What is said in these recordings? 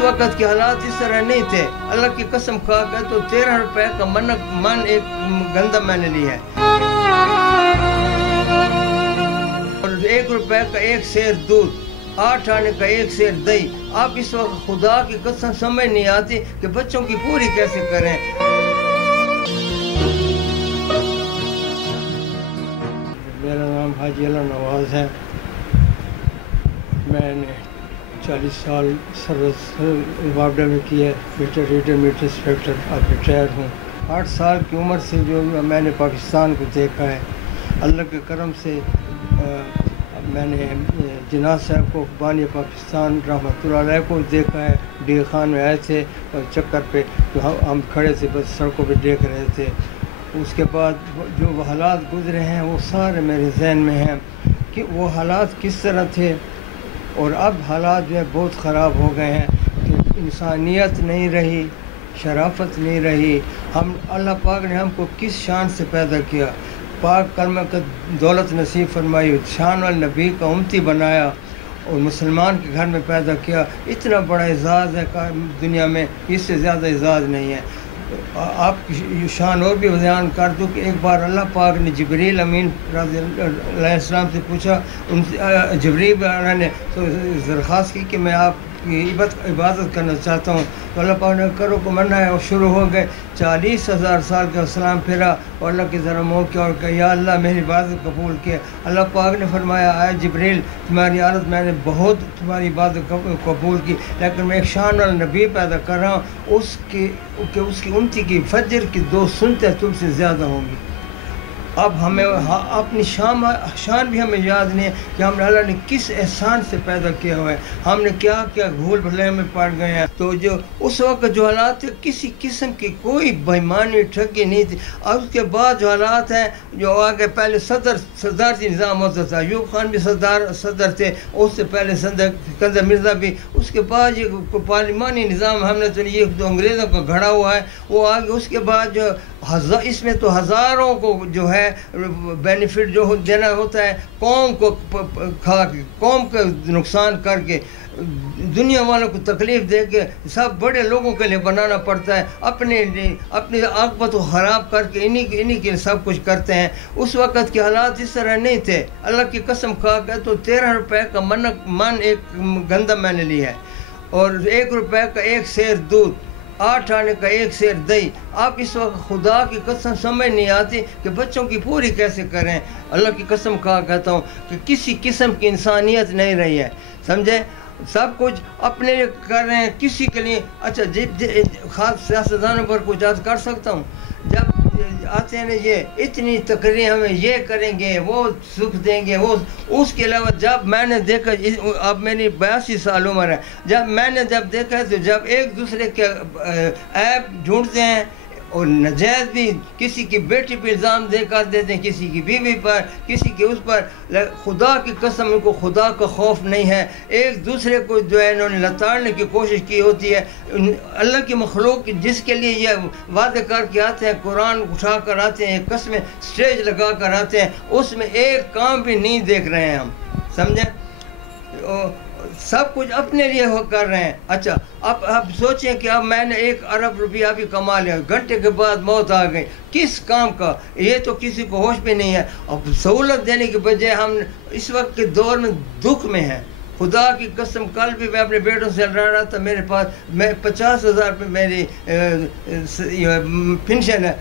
اس وقت کے حالات اس طرح نہیں تھے. اللہ کی قسم کھا کر تو 13 روپے کا من ایک گندم میں نے لی ہے اور 1 روپے کا 1 سیر دودھ, 8 آنے کا 1 سیر دہی. آپ اس وقت خدا کی قسم سمجھ نہیں آتی کہ بچوں کی پوری کیسے کریں. میرا نام حاجی اللہ نواز ہے. میں نے 40 سال سروس وابڈا میں کی ہے. Metre inspector. اب ریٹائر ہوں. 8 سال کی عمر سے جو میں نے پاکستان کو دیکھا ہے. اللہ کے کرم سے میں نے جناح صاحب کو بانی پاکستان رحمۃ اللہ علیہ کو دیکھا ہے. ڈی خان میں آئے تھے چکر پہ, تو ہم کھڑے تھے بس سڑکوں پہ دیکھ رہے تھے. اس کے بعد جو وہ حالات گزرے ہیں وہ سارے میرے ذہن میں ہیں کہ وہ حالات کس طرح تھے. اور اب حالات جو ہے بہت خراب ہو گئے ہیں کہ انسانیت نہیں رہی, شرافت نہیں رہی. ہم اللہ پاک نے ہم کو کس شان سے پیدا کیا, پاک کلمہ کا دولت نصیب فرمائی, شان والنبی کا امتی بنایا اور مسلمان کے گھر میں پیدا کیا. اتنا بڑا اعزاز ہے دنیا میں, اس سے زیادہ اعزاز نہیں ہے. آپ کی شان اور بھی بیان کر دوں کہ ایک بار اللہ پاک نے جبریل امین رضی اللہ علیہ السلام سے پوچھا. جبریل نے درخواست کی کہ میں آپ کی عبادت کرنا چاہتا ہوں. تو اللہ پاک نے کرو کو منع ہے, اور شروع ہو گئے. 40,000 سال کا سلام پھرا اور اللہ کی طرح منہ کیا اور کہا یا اللہ میری عبادت قبول کیا. اللہ پاک نے فرمایا اے جبریل تمہاری عادت میں نے بہت تمہاری عبادت قبول کی, لیکن میں ایک شان والا نبی پیدا کر رہا ہوں. اس کی امتی کی فجر کی 2 سنتیں تم سے زیادہ ہوں گی. اب ہمیں اپنی شان بھی ہمیں یاد نہیں ہے کہ ہم نے اللہ نے کس احسان سے پیدا کیا ہوا ہے. ہم نے کیا کیا بھول بھلے میں پڑ گئے ہیں. تو جو اس وقت جو حالات تھے کسی قسم کی کوئی بےایمانی ٹھگی نہیں تھی. اور اس کے بعد جو حالات ہیں جو آگے پہلے صدارتی نظام ہوتا تھا. ایوب خان بھی صدر تھے, اس سے پہلے سکندر مرزا بھی. اس کے بعد یہ پارلیمانی نظام ہم نے تو یہ جو انگریزوں کا گھڑا ہوا ہے وہ آگے. اس کے بعد جو اس میں تو ہزاروں کو جو ہے بینیفٹ جو دینا ہوتا ہے, قوم کو کھا کے, قوم کا نقصان کر کے, دنیا والوں کو تکلیف دے کے, سب بڑے لوگوں کے لیے بنانا پڑتا ہے. اپنی عاقبت کو خراب کر کے انہی کے سب کچھ کرتے ہیں. اس وقت کے حالات اس طرح نہیں تھے. اللہ کی قسم کھا کر تو 13 روپے کا من ایک گندم میں نے لی ہے اور 1 روپے کا 1 سیر دودھ, 8 آنے کا 1 سیر دہی. آپ اس وقت خدا کی قسم سمجھ نہیں آتی کہ بچوں کی پوری کیسے کریں. اللہ کی قسم کہا کہتا ہوں کہ کسی قسم کی انسانیت نہیں رہی ہے, سمجھے. سب کچھ اپنے لیے کر رہے ہیں, کسی کے لیے. اچھا خاص سیاستدانوں پر کچھ یاد کر سکتا ہوں. جب آتے ہیں یہ اتنی تقریر ہمیں یہ کریں گے, وہ سکھ دیں گے, وہ اس کے علاوہ جب میں نے دیکھا, اب میری 82 سال عمر ہے, جب دیکھا تو جب ایک دوسرے کے عیب ڈھونڈتے ہیں اور نجائز بھی کسی کی بیٹی پہ الزام دے کر دیتے ہیں, کسی کی بیوی پر, کسی کے اس پر. خدا کی قسم ان کو خدا کا خوف نہیں ہے. ایک دوسرے کو جو ہے انہوں نے لتاڑنے کی کوشش کی ہوتی ہے. اللہ کی مخلوق جس کے لیے یہ وعدے کر کے آتے ہیں, قرآن اٹھا کر آتے ہیں, قسمیں سٹیج لگا کر آتے ہیں, اس میں ایک کام بھی نہیں دیکھ رہے ہیں ہم, سمجھیں. سب کچھ اپنے لیے ہو کر رہے ہیں. اچھا اب سوچیں کہ اب میں نے 1 ارب روپیہ بھی کما لیا, گھنٹے کے بعد موت آ گئی, کس کام کا؟ یہ تو کسی کو ہوش بھی نہیں ہے. اب سہولت دینے کے بجائے ہم اس وقت کے دور میں دکھ میں ہیں. خدا کی قسم کل بھی میں اپنے بیٹوں سے لڑ رہا تھا, میرے پاس 50,000 روپے میری پینشن ہے.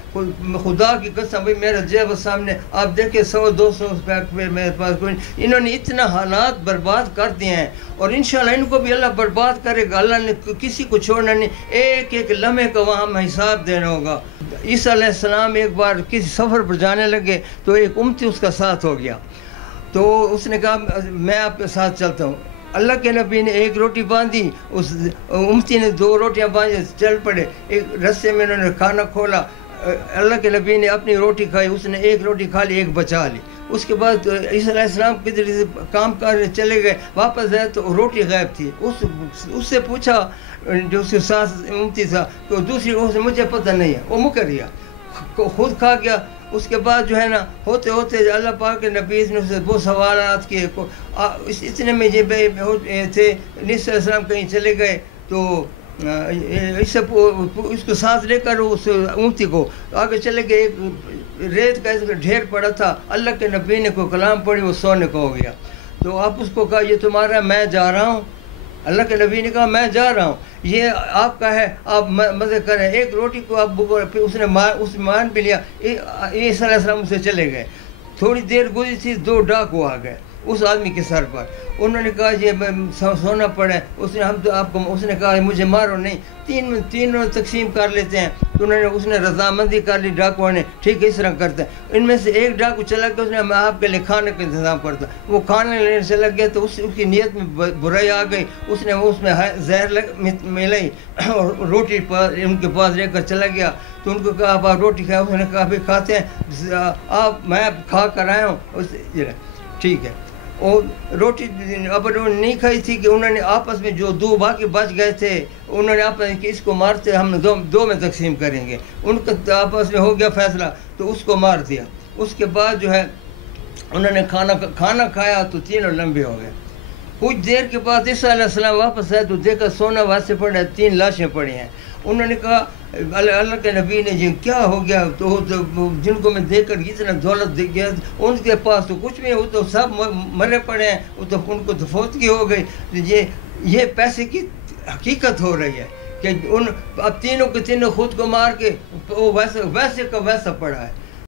خدا کی قسم بھائی میرا جیب سامنے آپ دیکھیں 100-200 روپے میرے پاس کوئی. انہوں نے اتنا حالات برباد کر دیے ہیں اور انشاءاللہ ان کو بھی اللہ برباد کرے گا. اللہ نے کسی کو چھوڑنا نہیں, ایک ایک لمحے کا وہاں ہمیں حساب دینا ہوگا. عیسیٰ علیہ السلام ایک بار کسی سفر پر جانے لگے تو ایک امتی اس کا ساتھ ہو گیا, تو اس نے کہا میں آپ کے ساتھ چلتا ہوں. اللہ کے نبی نے 1 روٹی باندھی, اس امتی نے 2 روٹیاں باندھی, چل پڑے. ایک رستے میں انہوں نے کھانا کھولا, اللہ کے نبی نے اپنی روٹی کھائی, اس نے 1 روٹی کھا لی, 1 بچا لی. اس کے بعد عیسیٰ علیہ السلام کدھر سے کام کرنے چلے گئے, واپس آئے تو روٹی غائب تھی. اس سے پوچھا جو اس کے ساتھ امتی تھا, تو دوسری اس نے مجھے پتہ نہیں ہے, وہ مکر گیا, خود کھا گیا. اس کے بعد جو ہے نا ہوتے ہوتے اللہ پاک کے نبی نے اسے وہ سوالات کیے. اتنے میں یہ تھے, نبی صلی اللہ علیہ وسلم کہیں چلے گئے تو اس سے اس کو ساتھ لے کر اس اونٹی کو آگے چلے گئے. ایک ریت کا ڈھیر پڑا تھا. اللہ کے نبی نے کوئی کلام پڑھی, وہ سونے کو ہو گیا. تو آپ اس کو کہا یہ تمہارا, میں جا رہا ہوں. اللہ کے نبی نے کہا میں جا رہا ہوں, یہ آپ کا ہے, آپ مزے کریں. ایک روٹی کو آپ پھر اس نے مان بھی لیا. عیسیٰ علیہ السلام سے چلے گئے. تھوڑی دیر گزری تھی, 2 ڈاکو آ گئے اس آدمی کے سر پر. انہوں نے کہا یہ سونا پڑے. اس نے ہم تو آپ کو, اس نے کہا مجھے مارو نہیں, تینوں تقسیم کر لیتے ہیں. تو اس نے رضامندی کر لی ڈاکوؤں نے, ٹھیک ہے اس طرح کرتے ہیں. ان میں سے ایک ڈاکو چلا گیا, اس نے میں آپ کے لیے کھانے کا انتظام کرتا. وہ کھانے لینے چلا گیا تو اس کی نیت میں برائی آ گئی. اس نے اس میں زہر ملائی اور روٹی ان کے پاس لے کر چلا گیا. تو ان کو کہا آپ روٹی کھائیں. اس نے کہا ابھی کھاتے ہیں آپ, میں کھا کر آیا ہوں. ٹھیک ہے. اور روٹی اب انہوں نے نہیں کھائی تھی کہ انہوں نے آپس میں جو 2 باقی بچ گئے تھے, انہوں نے آپس میں کہ اس کو مارتے ہم 2 میں تقسیم کریں گے. ان کا آپس میں ہو گیا فیصلہ, تو اس کو مار دیا. اس کے بعد جو ہے انہوں نے کھانا کھایا تو تینوں لمبے ہو گئے. کچھ دیر کے بعد عیسیٰ علیہ السلام واپس آئے تو دیکھا سونا واسطے پڑا ہے, 3 لاشیں پڑی ہیں. انہوں نے کہا اللہ کے نبی نے یہ کیا ہو گیا؟ تو جن کو میں دیکھ کر اتنا دولت دے گیا, ان کے پاس تو کچھ بھی, وہ تو سب مرے پڑے ہیں, وہ تو ان کو تو فوتگی ہو گئی. یہ پیسے کی حقیقت ہو رہی ہے کہ اب تینوں کے تینوں خود کو مار کے وہ ویسے کا ویسا پڑا ہے.